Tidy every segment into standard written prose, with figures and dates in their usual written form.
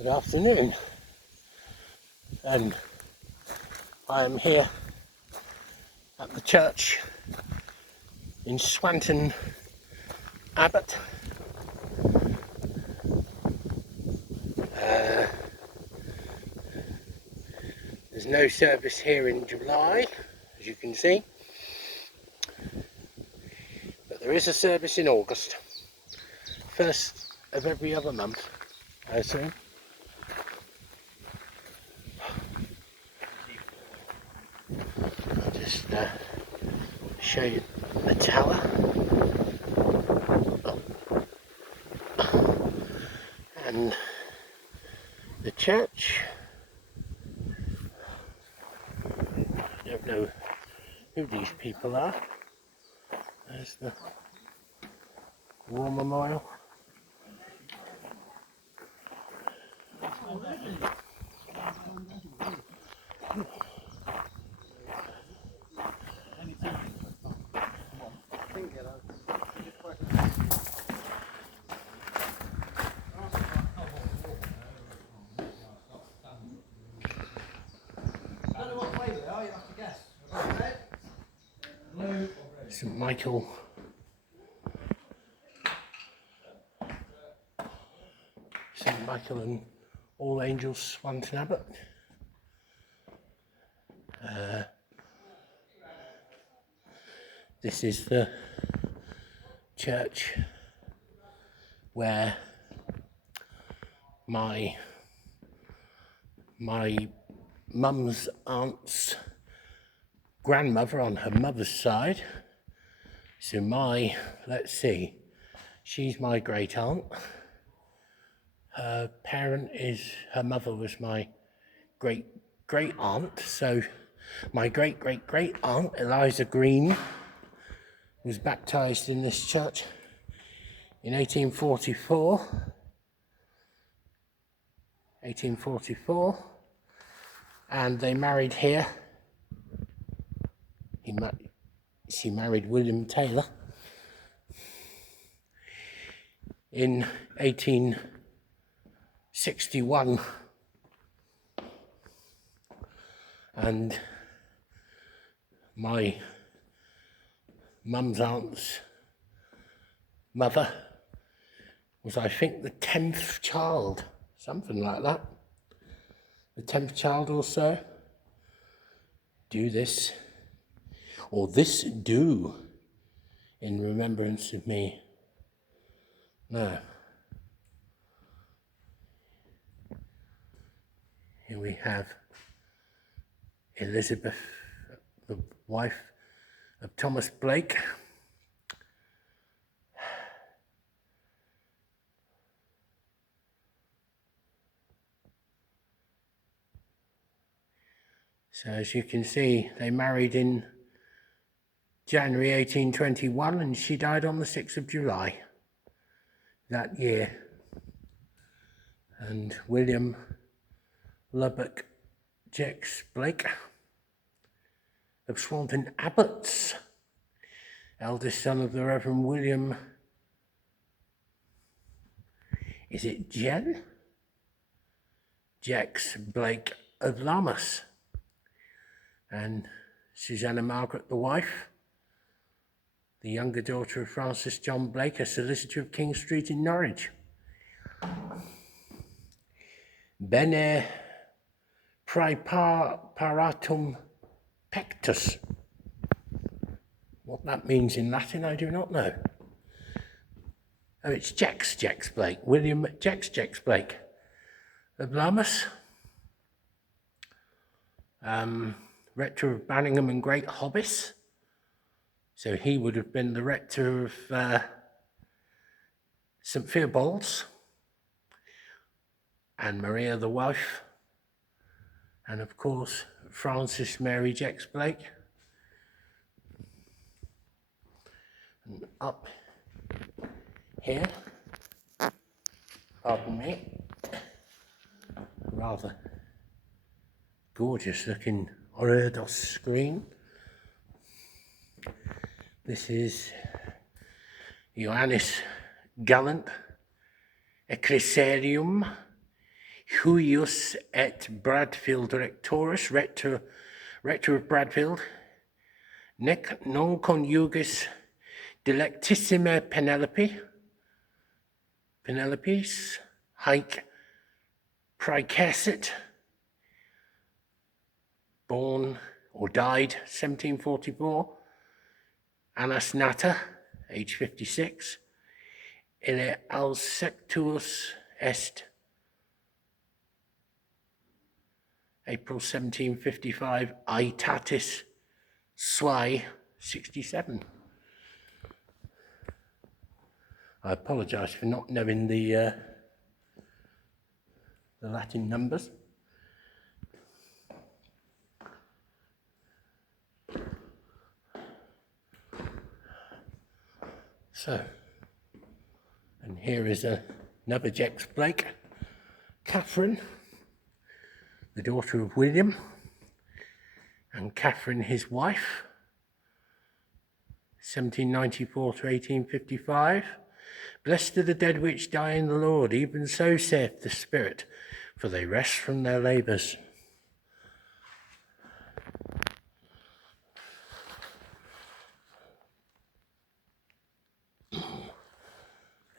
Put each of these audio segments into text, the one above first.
Good afternoon, and I am here at the church in Swanton Abbot. There's no service here in July, as you can see, but there is a service in August, first of every other month, I assume. I'll just show you the tower. And the church. I don't know who these people are. There's the war memorial. St. Michael. St. Michael and All Angels, Swanton Abbot. This is the church where my mum's aunt's grandmother on her mother's side. So let's see, she's my great aunt. Her mother was my great aunt. So my great aunt, Eliza Green, was baptised in this church in 1844, and they married here. She married William Taylor in 1861, and my mum's aunt's mother was, I think, the 10th child, something like that. The 10th child or so. Do this, or this do, in remembrance of me. Now, here we have Elizabeth, the wife of Thomas Blake. So as you can see, they married in January 1821 and she died on the 6th of July that year. And William Lubbock Jex Blake of Swanton Abbots, eldest son of the Reverend William, is it Jen? Jex Blake of Lammas, and Susanna Margaret, the wife, the younger daughter of Francis John Blake, a solicitor of King Street in Norwich. Bene praeparatum pectus. What that means in Latin, I do not know. Oh, it's Jex Blake, William Jex Blake of Lammas, rector of Banningham and Great Hobbis. So he would have been the rector of St. Theobald's, and Maria the wife, and of course Frances Mary Jex Blake. And up here, pardon me, rather gorgeous looking Oredos screen. This is Johannes Gallant Ecclesiarium huius et Bradfield rectorus, rector of Bradfield, nec non conjugis delectissima Penelopes, haec praecessit, born or died 1744, Annas Nata, age 56, ille alsectus est, April 1755, aetatis suae, 67. I apologise for not knowing the Latin numbers. So, and here is another Jex Blake, Catherine, the daughter of William, and Catherine, his wife, 1794 to 1855. Blessed are the dead which die in the Lord, even so saith the Spirit, for they rest from their labours.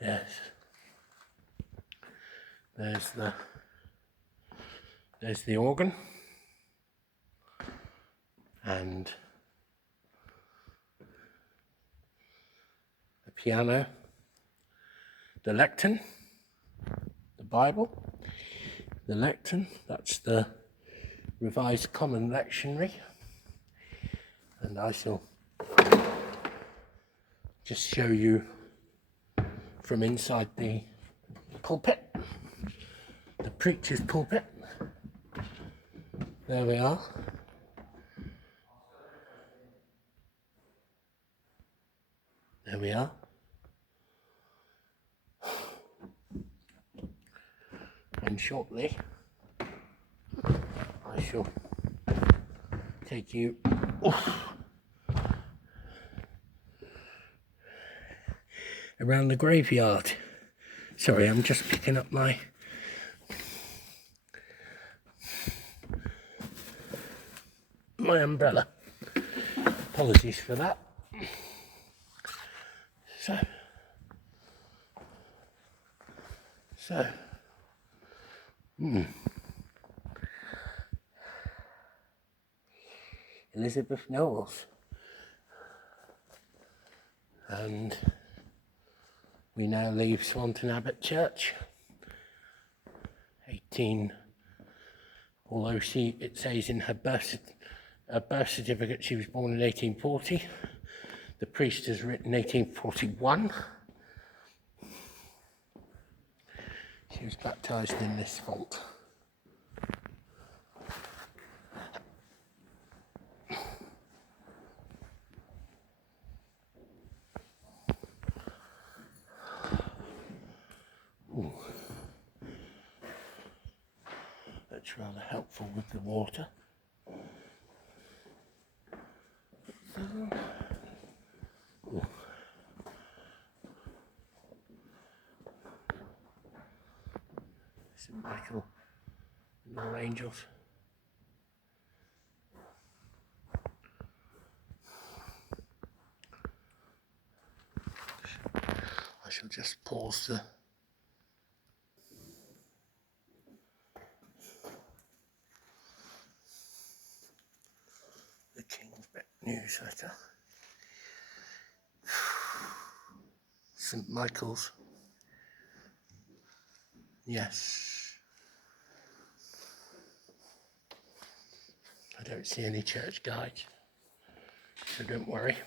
Yes. There's the organ. And the piano, the lectern, the Bible, the lectern, that's the Revised Common Lectionary, and I shall just show you from inside the pulpit, the preacher's pulpit. There we are. There we are. And shortly I shall take you around the graveyard. Sorry, I'm just picking up my umbrella. Apologies for that. So, Elizabeth Knowles, and we now leave Swanton Abbot Church. 18, although it says in her birth certificate she was born in 1840. The priest has written 1841. She was baptised in this font. Ooh. That's rather helpful with the water. Ooh. St. Michael and all angels. I shall just pause the King's newsletter. St. Michael's. Yes. I don't see any church guides, so don't worry.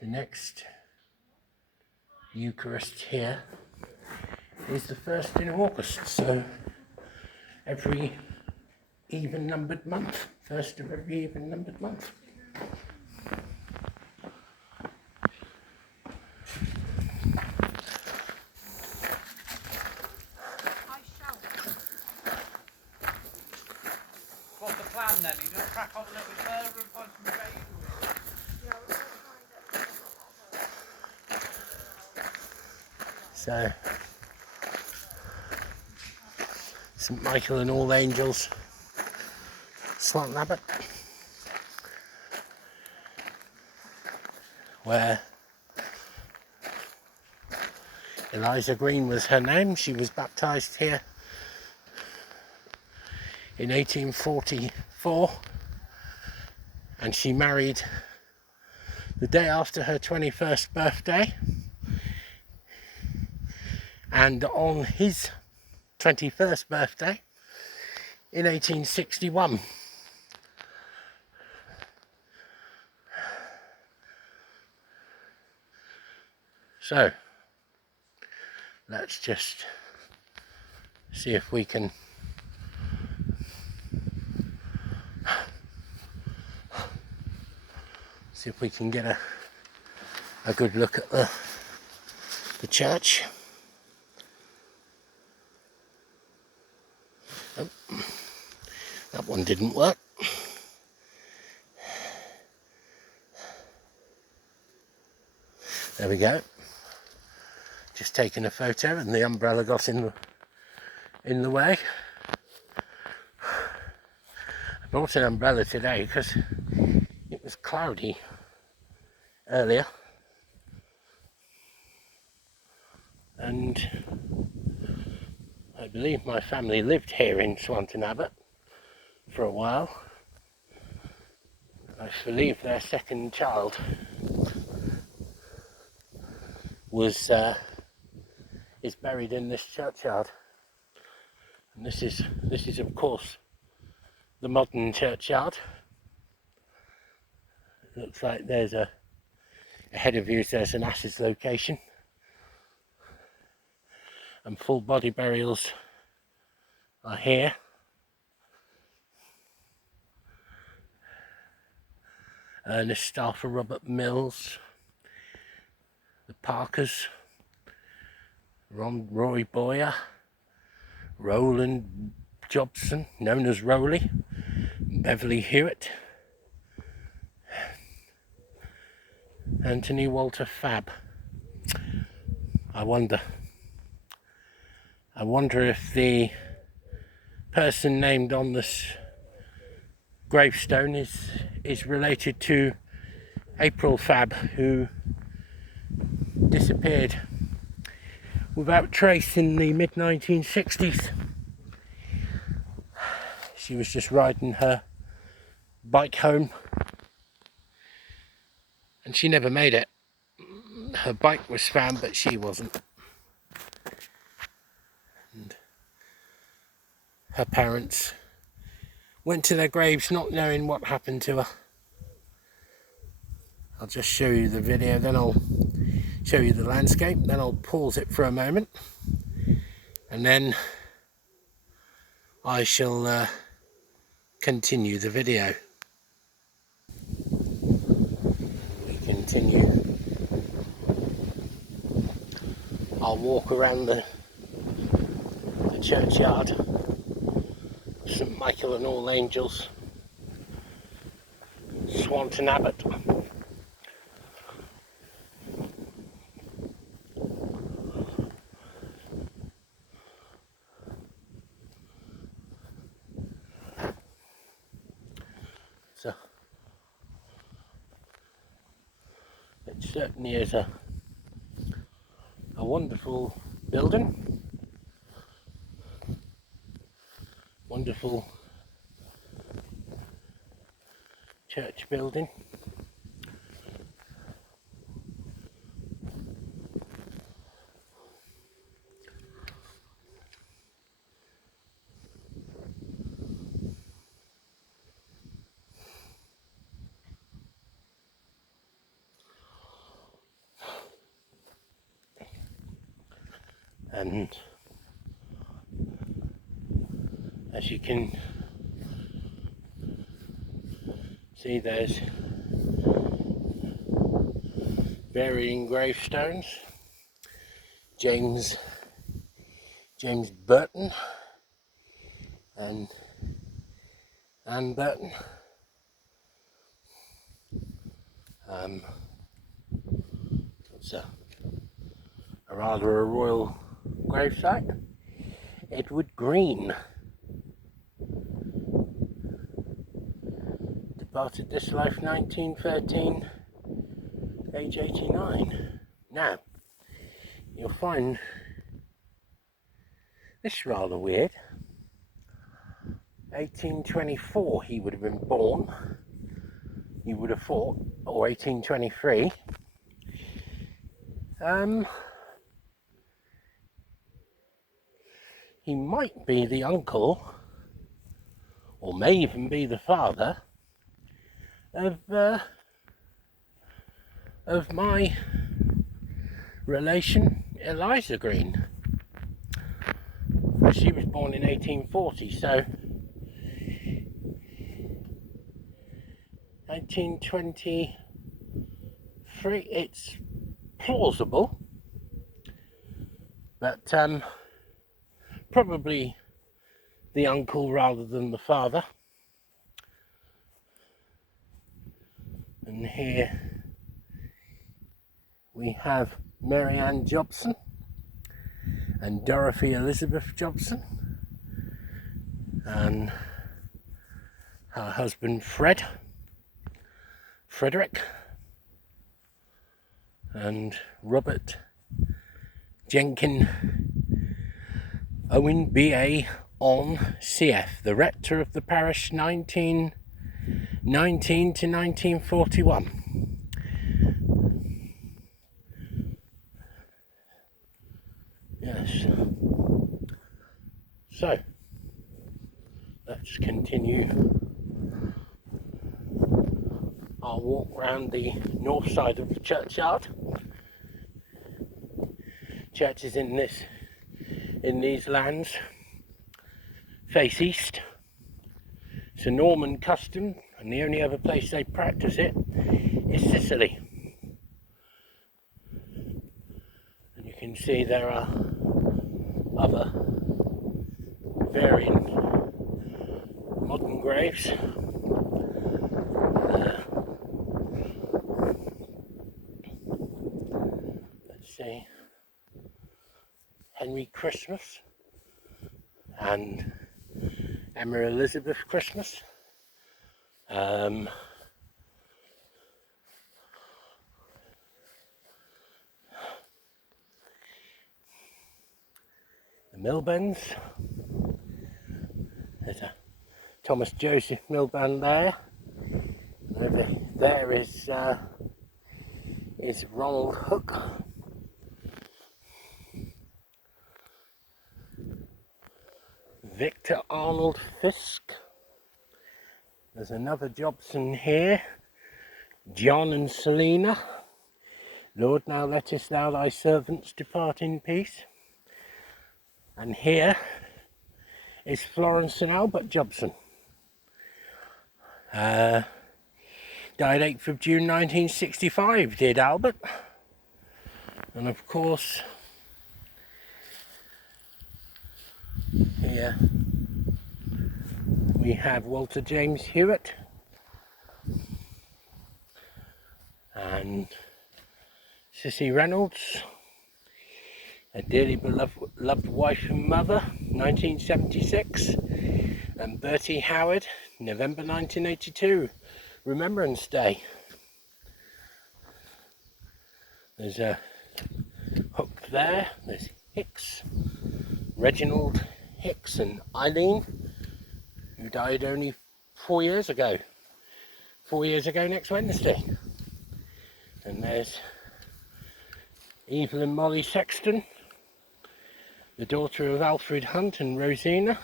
The next Eucharist here is the 1st in August, so every even-numbered month, 1st of every even-numbered month. What's the plan then? You're going to crack on a little bit further and find some shade? So, St Michael and All Angels, Swanton Abbot, where Eliza Green was her name. She was baptised here in 1844, and she married the day after her 21st birthday, and on his 21st birthday in 1861. So let's just see if we can get a good look at the church. Oh, that one didn't work. There we go. Just taking a photo and the umbrella got in the way. I brought an umbrella today because it was cloudy earlier, and I believe my family lived here in Swanton Abbot for a while. I believe their second child is buried in this churchyard, and this is of course the modern churchyard. It looks like there's ahead of you there's an ashes location, and full body burials are here. Ernest Stafford, Robert Mills, the Parkers, Roy Boyer, Roland Jobson, known as Rowley, Beverly Hewitt, Anthony Walter Fabb. I wonder if the person named on this gravestone is related to April Fabb, who disappeared without trace in the mid-1960s. She was just riding her bike home and she never made it. Her bike was found, but she wasn't. And her parents went to their graves not knowing what happened to her. I'll just show you the video, then I'll show you the landscape, then I'll pause it for a moment, and then I shall continue the video. We continue. I'll walk around the churchyard, St Michael and All Angels, Swanton Abbot. So it certainly is a wonderful building, wonderful church building. And as you can see, there's varying gravestones. James Burton and Anne Burton. It's a rather a royal gravesite. Edward Green, Departed this life 1913, age 89. Now, you'll find this rather weird. 1824 he would have been born, you would have thought, or 1823. He might be the uncle, or may even be the father, of my relation Eliza Green. She was born in 1840, so 1923, it's plausible, but probably the uncle rather than the father. And here we have Mary Ann Jobson and Dorothy Elizabeth Jobson and her husband Frederick, and Robert Jenkin Owen BA on CF, the rector of the parish 1919 to 1941. Yes. So, let's continue our walk round the north side of the churchyard. Churches in these lands face east. It's a Norman custom, and the only other place they practice it is Sicily. And you can see there are other varying modern graves. Let's see, Henry Christmas and Emma Elizabeth Christmas. The Milbans. There's a Thomas Joseph Milban there. And over there is Ronald Hook. Victor Arnold Fisk. There's another Jobson here. John and Selina. Lord, now lettest thou thy servants depart in peace. And here is Florence and Albert Jobson. Died 8th of June 1965, did Albert. And of course, here we have Walter James Hewitt and Sissy Reynolds, a dearly beloved wife and mother, 1976, and Bertie Howard, November 1982, Remembrance Day. There's a Hook there, there's Hicks, Reginald Hicks and Eileen, who died only 4 years ago. 4 years ago next Wednesday. And there's Evelyn Molly Sexton, the daughter of Alfred Hunt and Rosina,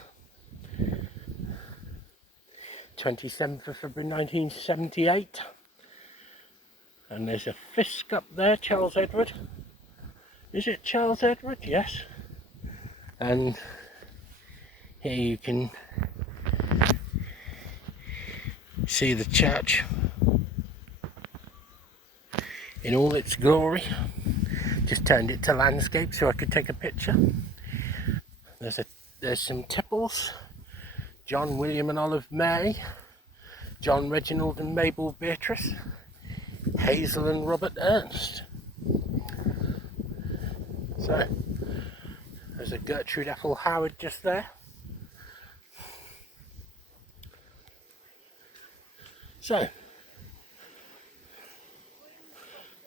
27th of February 1978. And there's a Fisk up there, Charles Edward. Is it Charles Edward? Yes. And here you can see the church in all its glory. Just turned it to landscape so I could take a picture. There's some Tipples, John, William and Olive May, John, Reginald and Mabel Beatrice, Hazel and Robert Ernst. So there's a Gertrude Ethel Howard just there. So,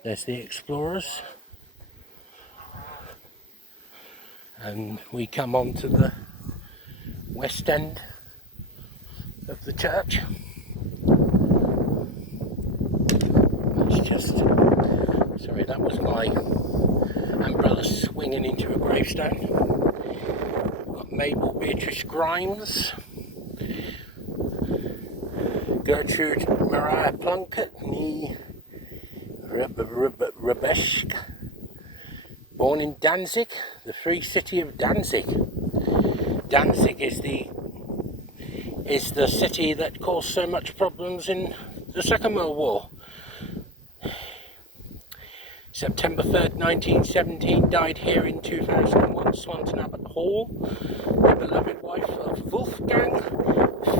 there's the explorers, and we come on to the west end of the church. It's just, sorry, that was my umbrella swinging into a gravestone. We've got Mabel Beatrice Grimes, Gertrude Maria Plunkett, nee Rebeshk, born in Danzig, the free city of Danzig. Danzig is the city that caused so much problems in the Second World War. September 3rd, 1917, died here in 2001, Swanton Abbot Hall, the beloved wife of Wolfgang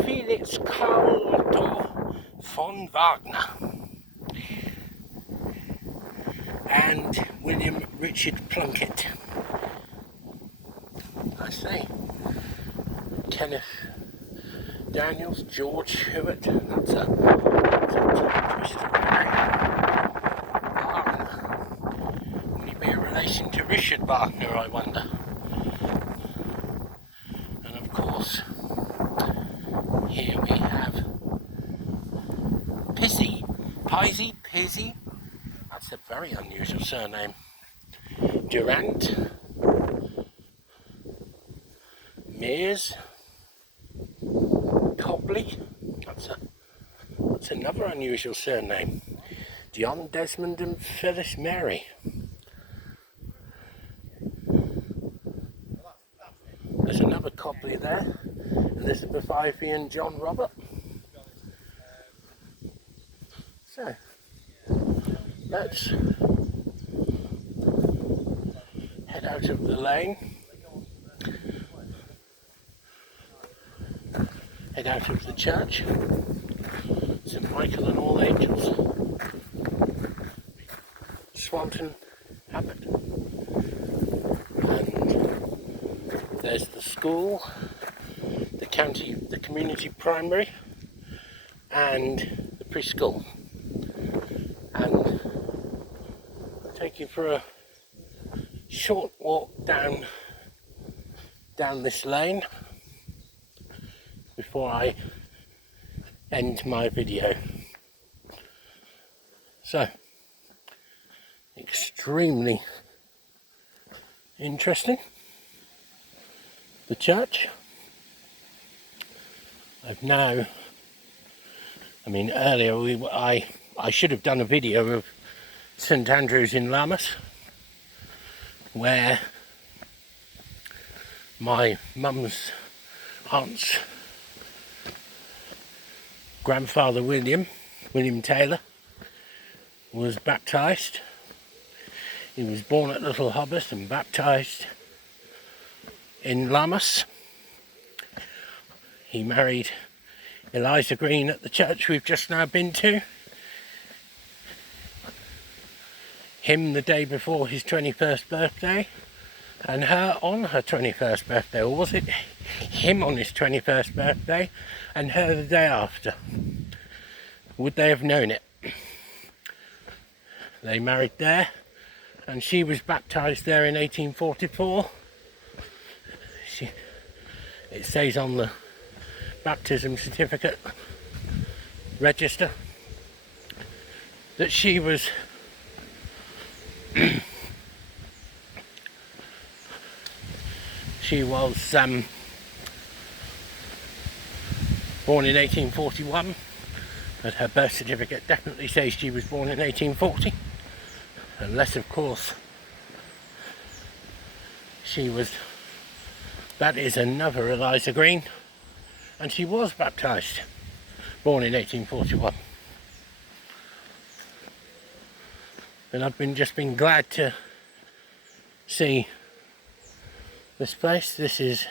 Felix Karl Otto von Wagner and William Richard Plunkett. I say, Kenneth Daniels, George Hewitt, that's a twist of a name. Would he be a relation to Richard Wagner, I wonder? And of course, here we have Pizzi, that's a very unusual surname. Durant, Mears, Copley, that's another unusual surname. John Desmond and Phyllis Mary. There's another Copley there, Elizabeth Ivy and John Robert. So, let's head out of the lane, head out of the church, St Michael and All Angels, Swanton Abbot, and there's the school, the community primary, and the preschool. And I'll take you for a short walk down this lane before I end my video. So, extremely interesting, the church. Earlier I should have done a video of St Andrew's in Lammas, where my mum's aunt's grandfather William Taylor was baptised. He was born at Little Hobbit and baptised in Lammas. He married Eliza Green at the church we've just now been to. Him the day before his 21st birthday, and her on her 21st birthday, or was it him on his 21st birthday and her the day after? Would they have known it? They married there, and she was baptised there in 1844. It says on the baptism certificate register that she was born in 1841, but her birth certificate definitely says she was born in 1840, unless of course that is another Eliza Green, and she was baptised, born in 1841. And I've just been glad to see this place. This is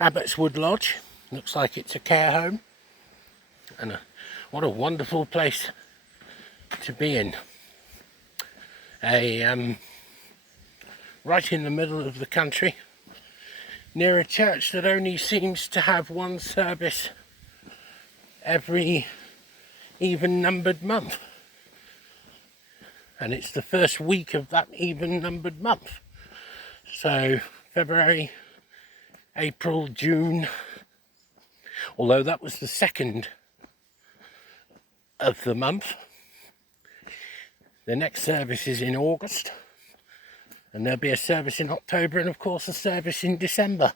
Abbott's Wood Lodge. Looks like it's a care home, and what a wonderful place to be in. Right in the middle of the country, near a church that only seems to have one service every even-numbered month. And it's the first week of that even-numbered month. So February, April, June, although that was the second of the month. The next service is in August, and there'll be a service in October, and of course a service in December.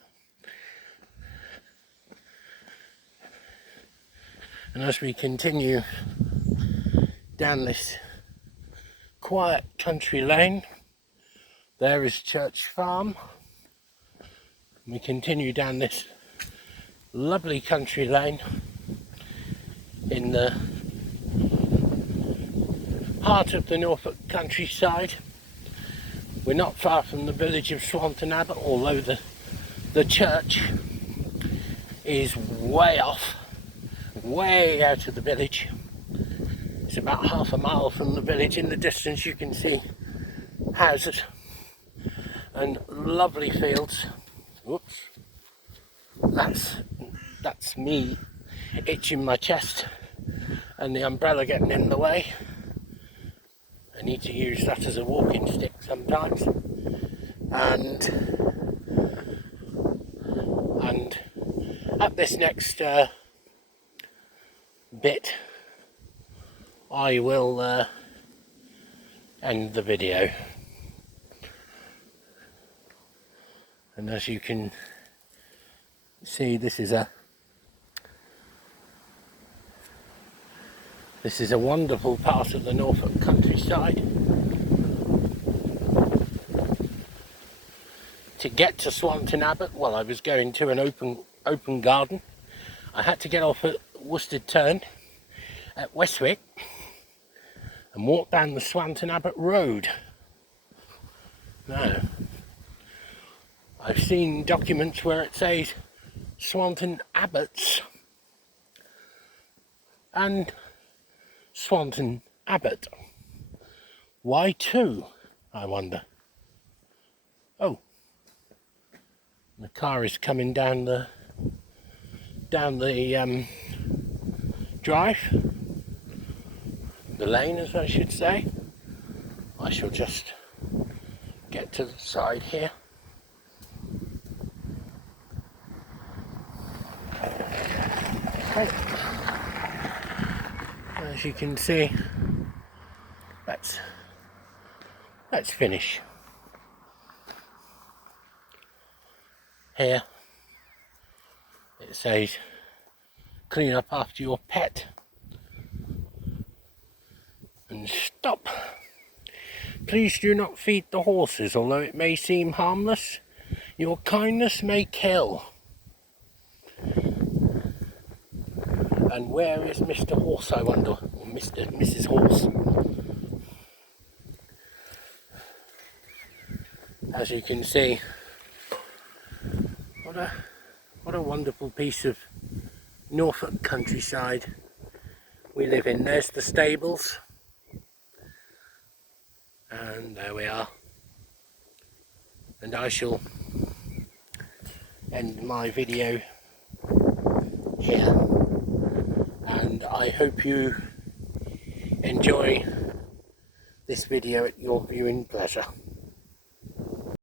And as we continue down this quiet country lane, there is Church Farm. We continue down this lovely country lane in the heart of the Norfolk countryside. We're not far from the village of Swanton Abbot, although the church is way off, way out of the village. It's about half a mile from the village. In the distance you can see houses and lovely fields. Whoops. That's me itching my chest and the umbrella getting in the way. I need to use that as a walking stick sometimes. And at this next bit I will end the video. And as you can see, this is a wonderful part of the Norfolk countryside. To get to Swanton Abbot, well, I was going to an open garden. I had to get off at Worsted Turn at Westwick and walk down the Swanton Abbot Road. Now, I've seen documents where it says Swanton Abbots and Swanton Abbot. Why two, I wonder? Oh, the car is coming down the drive, the lane as I should say. I shall just get to the side here. Okay. As you can see, let's finish here. It says clean up after your pet and stop. Please do not feed the horses, although it may seem harmless. Your kindness may kill. And where is Mr. Horse, I wonder, or Mrs. Horse? As you can see, what a wonderful piece of Norfolk countryside we live in. There's the stables, and there we are. And I shall end my video here. And I hope you enjoy this video at your viewing pleasure.